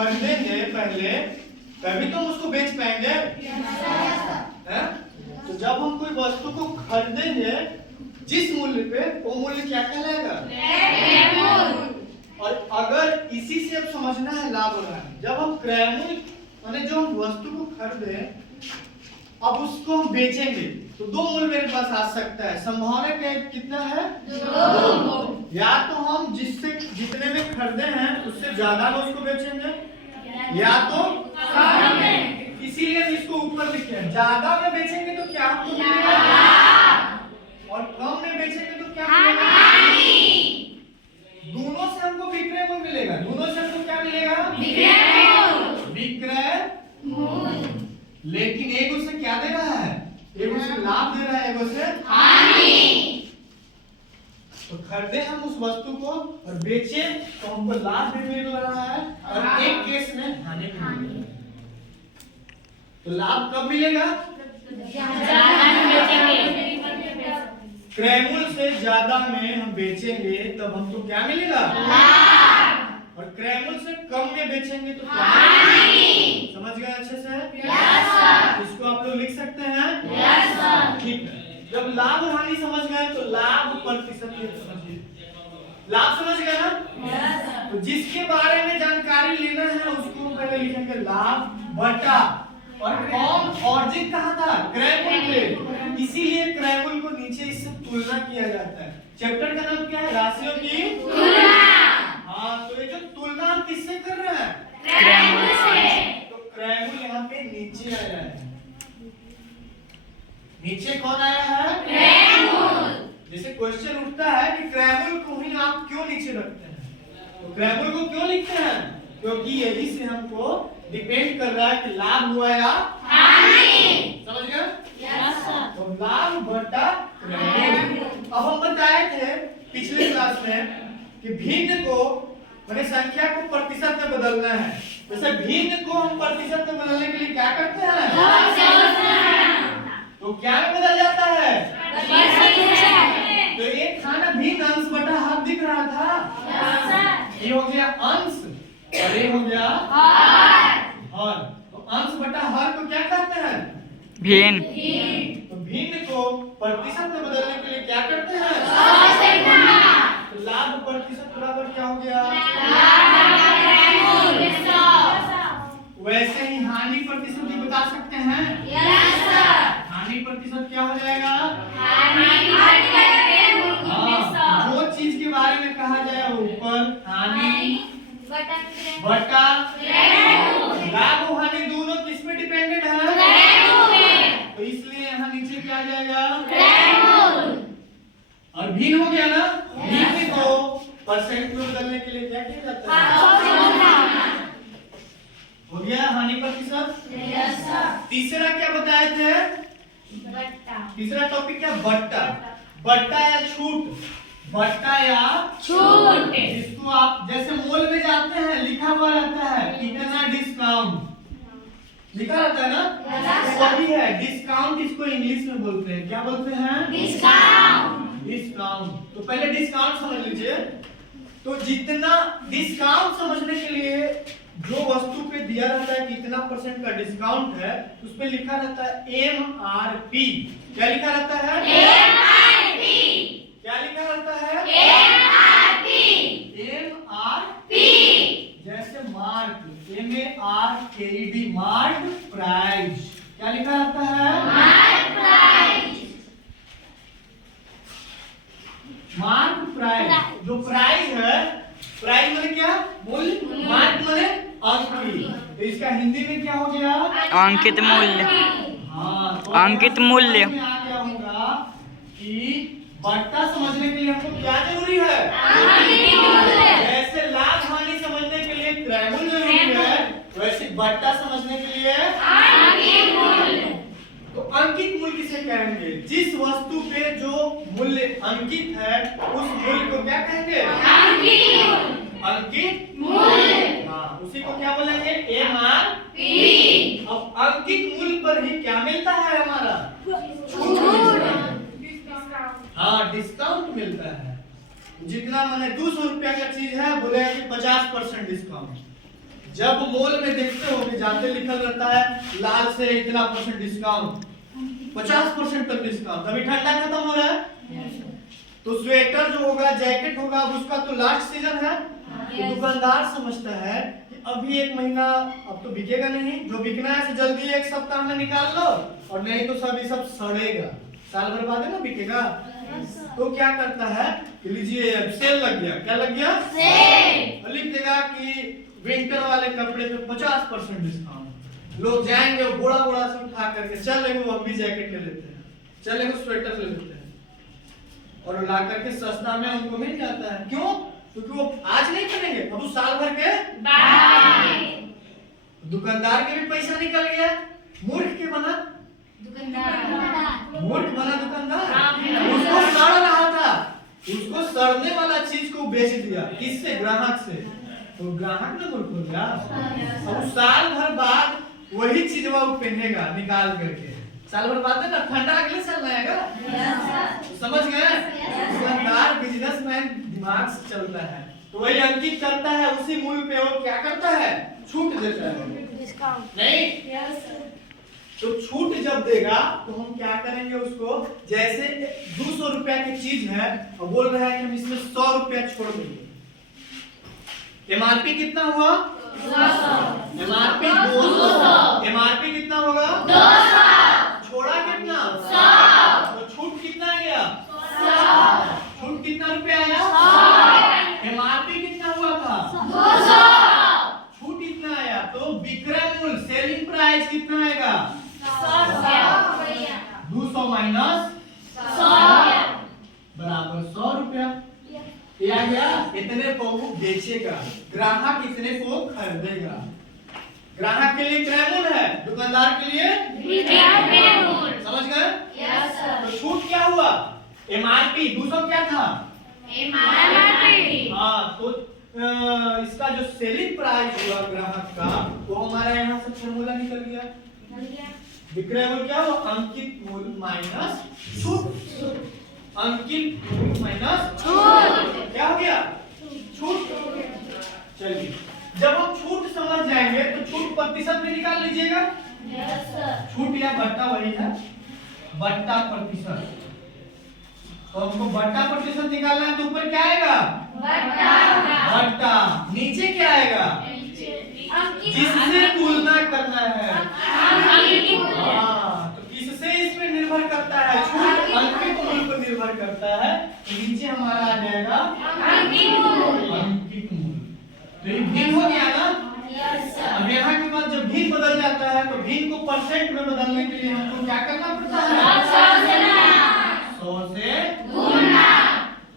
खरीदेंगे पहले तभी तो हम उसको बेच पाएंगे है? तो जब हम कोई वस्तु को खरीदेंगे जिस मूल्य पे वो मूल्य क्या कहलाएगा? और अगर इसी से अब समझना है लाभ और हानि, जब हम क्रय मूल्य माने जो हम वस्तु को खरीदे अब उसको हम बेचेंगे तो दो मूल्य मेरे पास आ सकता है। संभावना क्या कितना है? 2। या तो हम जिससे जितने में खरीदे हैं उससे ज्यादा में उसको बेचेंगे या तो कम में। इसीलिए हम इसको ऊपर लिखे हैं। ज्यादा में बेचेंगे तो क्या हमको मिलेगा और कम में बेचेंगे तो क्या मिलेगा? दोनों से हमको विक्रय मूल्य मिलेगा। दोनों से हमको क्या मिलेगा? विक्रय मूल्य। लेकिन एक उसे क्या दे रहा है? एक उसे लाभ दे रहा है, एक उसे हानि। तो खरीदे हम उस वस्तु को और बेचे तो हमको लाभ भी मिल रहा है और एक केस में हानि भी मिल रहा है। तो लाभ कब मिलेगा? क्रय मूल्य से ज्यादा में हम बेचेंगे तब हमको क्या मिलेगा? लाभ। और क्रय मूल्य से कम में बेचेंगे तो क्या? हानि। समझ गए अच्छे से? Yes sir. इसको आप लोग लिख सकते हैं? Yes sir. ठीक है। जब लाभ और हानि समझ गए तो लाभ प्रतिशत समझिए। लाभ समझ गए ना? Yes sir. तो जिसके बारे में जानकारी लेना है उसको पहले लिखेंगे लाभ बटा और कौन ऑर्जिन कहाँ था? क्रय मूल्य। इसीलिए क्रय मूल्य को नीचे इससे तुलना किया जाता है। चैप्टर का नाम क्या है? राशियों की तुलना। हाँ, तो ये जो तुलना हम किससे कर रहे हैं? क्रय मूल्य से। तो क्रय मूल्य यहाँ पे नीचे आया है। नीचे कौन आया है? क्रय मूल्य। जैसे क्वेश्चन उठता है कि क्रय मूल्य को ही आप क्यों नीचे रखते हैं, तो क्रय मूल्य को क्यों लिखते हैं? क्योंकि यही से हमको डिपेंड कर रहा है कि लाभ हुआ या हानि। समझ गए? Yes sir. तो लाभ बटा क्रय मूल्य। अब हम बताए थे पिछले क्लास में कि भिन्न को माने संख्या को प्रतिशत में बदलना है। जैसे भिन्न को हम प्रतिशत में बदलने के लिए क्या करते हैं? तो क्या में बदल जाता है? तो एक खाना भिन्न अंश बटा हर दिख रहा था। ये हो गया अंश और ये हो गया हर। तो अंश बटा हर को क्या कहते हैं? भिन्न। तो भिन्न को प्रतिशत में बदलने के लिए क्या करते हैं? तो लाभ प्रतिशत बराबर क्या हो गया? वैसे ही हानि प्रतिशत भी बता सकते हैं। Yes sir. हानि प्रतिशत क्या हो जाएगा? जो चीज के बारे में कहा जाए ऊपर हानि बटा लाभ और हानि दोनों किस पे डिपेंडेंट है? तो इसलिए यहाँ नीचे क्या आ जाएगा? और भिन्न हो गया ना? भिन्न को परसेंट में बदलने के लिए क्या किया जाता है? हो गया हानि प्रतिशत। Yes sir. तीसरा क्या बताए थे? बट्टा। तीसरा टॉपिक क्या? बट्टा। बट्टा या छूट। बट्टा या छूट। इसको आप जैसे मोल में जाते हैं लिखा हुआ रहता है कितना डिस्काउंट लिखा रहता है ना? वही है डिस्काउंट। इसको इंग्लिश में बोलते हैं, क्या बोलते हैं? डिस्काउंट। डिस्काउंट। तो पहले डिस्काउंट समझ लीजिए। तो जितना डिस्काउंट समझने के लिए जो वस्तु पे दिया रहता है कितना परसेंट का डिस्काउंट है उस पे लिखा रहता है MRP। क्या लिखा रहता है? MRP। क्या लिखा रहता है? MRP। जैसे मार्क MARKED मार्क प्राइस। क्या लिखा रहता है? Mark price. Mark price. जो प्राइस है, प्राइस माने क्या? मूल्य। मार्क माने अंकित। तो इसका हिंदी में क्या हो गया? अंकित मूल्य। हाँ, तो अंकित मूल्य। आ गया होगा कि बट्टा समझने के लिए हमको क्या जरूरी है? अंकित मूल्य। जैसे लाभ हानि समझने के लिए क्रय मूल्य जरूरी है वैसे बट्टा समझने के लिए अंकित मूल्य। तो अंकित मूल्य किसे कहेंगे? जिस वस्तु पे जो मूल्य अंकित है उस मूल्य को क्या कहेंगे? अंकित मूल्य। हाँ, उसी को क्या बोलेंगे? MRP। अब अंकित मूल्य पर ही क्या मिलता है हमारा? छूट। हाँ, डिस्काउंट मिलता है। जितना मैंने 200 रुपया का चीज है बोलेगा कि 50% डिस्काउंट। जब मॉल में देखते हो कि जाते लिखल रहता है लाल से इतना % डिस्काउंट, 50% तक डिस्काउंट, अभी ठंडा खत्म हो रहा है तो स्वेटर जो होगा, जैकेट होगा, अब उसका तो लास्ट सीजन है। तो दुकानदार समझता है कि अभी 1 महीना अब तो बिकेगा नहीं, जो बिकना है जल्दी 1 सप्ताह में निकाल लो, और नहीं तो सब ये सब सड़ेगा, साल भर बाद है ना बिकेगा। तो क्या करता है कि लीजिए अब सेल लग गया, क्या लग गया, सेल, लिख देगा कि विंटर वाले कपड़े पे 50% डिस्काउंट। लोग जाएंगे बोड़ा बोड़ा से उठा करके, चल लेंगे वो भी जैकेट ले लेते हैं, चल लेंगे स्वेटर ले लेते हैं, और ला करके सस्ता में उनको मिल जाता है। क्यों? क्योंकि वो आज नहीं पहनेंगे, अब उस साल भर के बाद। दुकानदार के भी पैसा निकल गया, मूर्ख के बना दुकानदार, मूर्ख बना दुकानदार। उसको सड़ रहा था, उसको सड़ने वाला चीज को बेच दिया, किससे? ग्राहक से। तो ग्राहक ना मूर्ख हो गया। अब साल भर बाद वही चीज वो पहनेगा निकाल करके, साल भर बाद है ना, ठंडा अगले साल आएगा। समझ गए? दुकानदार बिजनेसमैन दिमाग से चलता है, तो वही अंकित करता है उसी मूल्य पे, और क्या करता है, छूट देता है, डिस्काउंट नहीं। तो छूट जब देगा तो हम क्या करेंगे उसको, जैसे 200 रुपया की चीज है और बोल रहा है कि हम इसमें 100 रुपया छोड़ देंगे। एमआरपी कितना हुआ? 200। एमआरपी 200। एमआरपी कितना होगा? 200। छोड़ा कितना? 100। तो छूट कितना गया? 100। छूट कितना रुपया आया? 100। एमआरपी कितना हुआ था? 200। छूट इतना आया, तो विक्रय मूल्य सेलिंग प्राइस कितना आएगा? 200 माइनस 100 बराबर 100 रुपया। ये आ गया, इतने को वो बेचेगा, ग्राहक इतने को खरीदेगा। ग्राहक के लिए क्रय मूल्य है, दुकानदार के लिए विक्रय मूल्य। समझ गए? Yes sir. तो छूट क्या हुआ? एमआरपी 200 क्या था? एमआरपी। हाँ, तो इसका जो सेलिंग प्राइस हुआ ग्राहक का, वो हमारा यहाँ से फॉर्मूला निकल गया। विक्रय मूल्य क्या हो? अंकित मूल्य माइनस छूट। अंकित मूल्य माइनस छूट क्या हो गया? छूट। चलिए, जब हम छूट समझ जाएंगे तो छूट प्रतिशत में निकाल लीजिएगा। Yes sir. छूट या बट्टा वही है, बट्टा प्रतिशत। तो हमको बट्टा प्रतिशत निकालना है, तो ऊपर क्या आएगा? बट्टा। बट्टा। नीचे क्या आएगा? जिससे तुलना करना है। हाँ, तो किससे इसमें निर्भर करता है? छूट अंकित मूल्य पर निर्भर करता है, तो नीचे हमारा आ जाएगा अंकित मूल्य। अंकित मूल्य। तो ये भिन्न हो गया ना? Yes sir. अब यहाँ के बाद जब भिन्न बदल जाता है, तो भिन्न को परसेंट में बदलने के लिए हमको क्या करना पड़ता है? 100 से गुणा।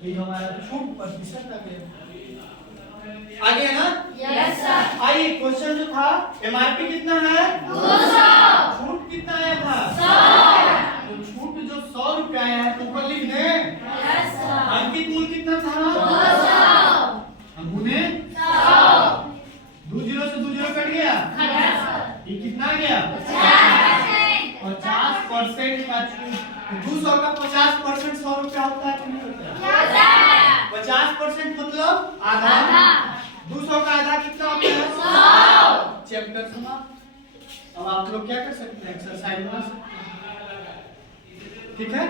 ये हमारा छूट प्रतिशत आ गया। आ गया ना? Yes sir. आइए, क्वेश्चन जो था, एमआरपी कितना है? 200। छूट कितना आया था? 100। तो छूट जो 100 रुपया आया है, तो ऊपर लिख दे। Yes sir. अंकित मूल्य कितना था? 200। गुने 100। 2 जीरो से 2 जीरो कट गया। Yes sir. ये कितना आ गया? 50% का छूट। 200 का 50% 100 रुपया होता है कि नहीं होता है? 50% मतलब आधा। 200 का आधा कितना होता है? 100। चैप्टर समाप्त। अब आप लोग क्या कर सकते हैं? एक्सरसाइज बना सकते हैं। ठीक है?